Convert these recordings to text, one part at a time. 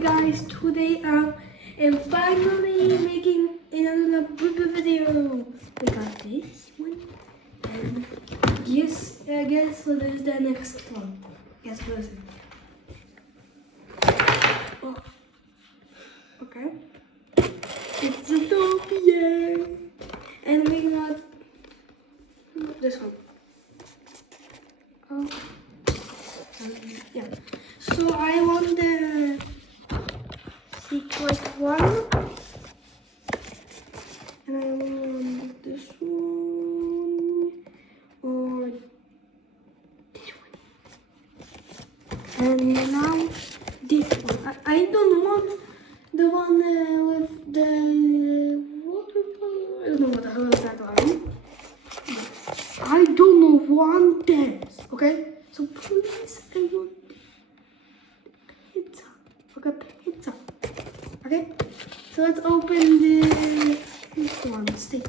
guys, today I'm finally making another labubu video. We got this one, and yes, guess what is the next one? Guess what is it? Oh, okay. It's a Utopia, and we got this one. Oh, yeah. So I want the secret one, and I want this one or this one, and now this one. I don't want the one with the waterfall. I don't know what the hell is that one. I don't want this. Okay, so please, I want pizza. Okay, pizza. Okay, so let's open this one. Stick.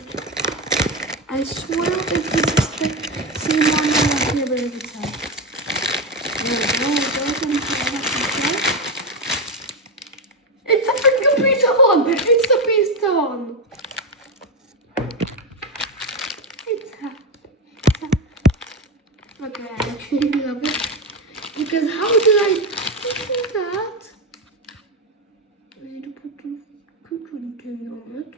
I swear if this is the same one I've never ever tried. No, it's a freaking pizza one! It's the pizza one! Pizza. Okay, I actually love it. Because how did I do that? I need to put the cooking thing on it.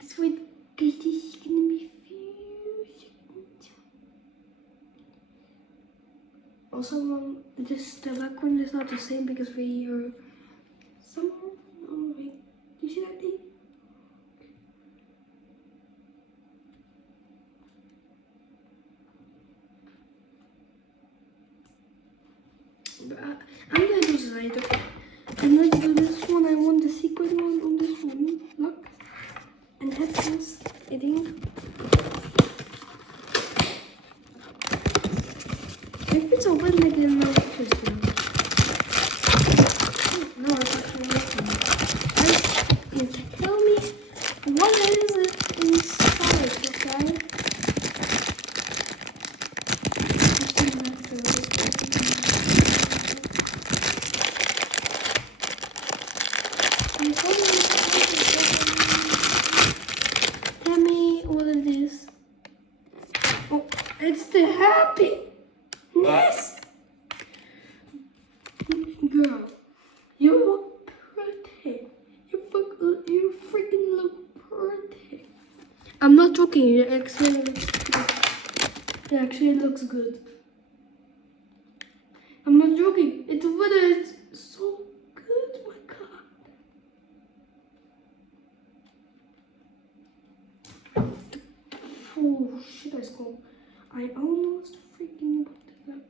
This way, because this is gonna be few seconds. Also, the background is not the same because we are somehow. Oh wait, you see that thing? But I'm gonna do this later. And let's do this one. I want the secret one on this one. Look. And that's this, I think. If it's open, like in no pictures now. No, it's actually working. You tell me what is it inside, okay? Tell me what it is. Oh, it's the happiness. Girl, you look pretty. You freaking look pretty. I'm not joking. It actually looks good. I'm not joking. It's really so good. Oh my god. Oh shit! I scored. I almost freaking put it up.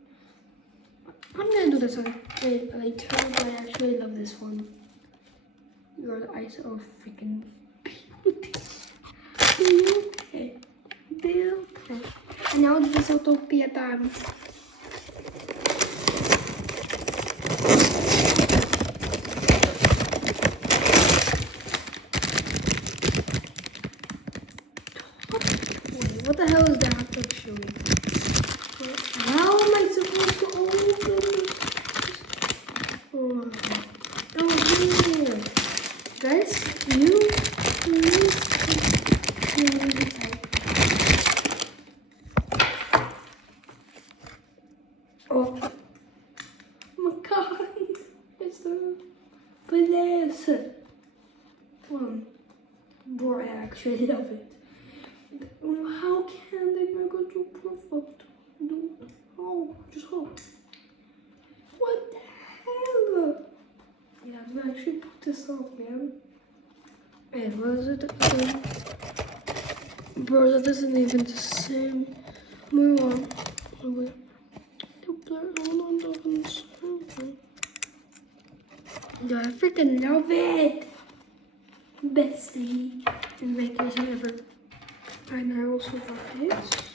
I'm gonna do this one later, but I actually love this one. Your eyes are freaking beauty. Beauty. And now it's Utopia time. Wait, what the hell is that actually? How am I supposed to open it? Oh my god. Oh, here. Guys, you please. Oh my god. It's the place. Bro, I actually love it. How can they make it so perfect? Oh, just hope. What the hell? Yeah, we actually put this off, man. Hey, what is it? Bro, that isn't even the same. Move on. Yeah, I freaking love it. Best thing in vacation ever. And I also got this.